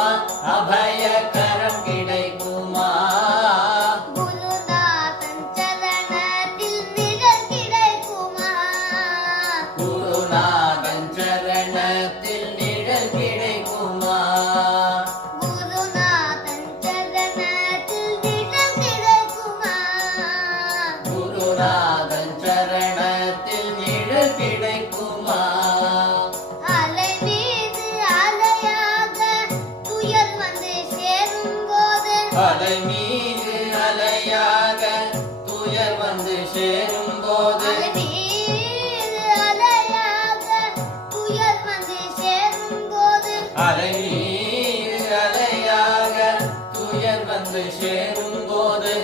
अभय மலை மீது அலையாக துயர் வந்து சேரும் போது அலை மீது அலையாக துயர் வந்து சேரும் போது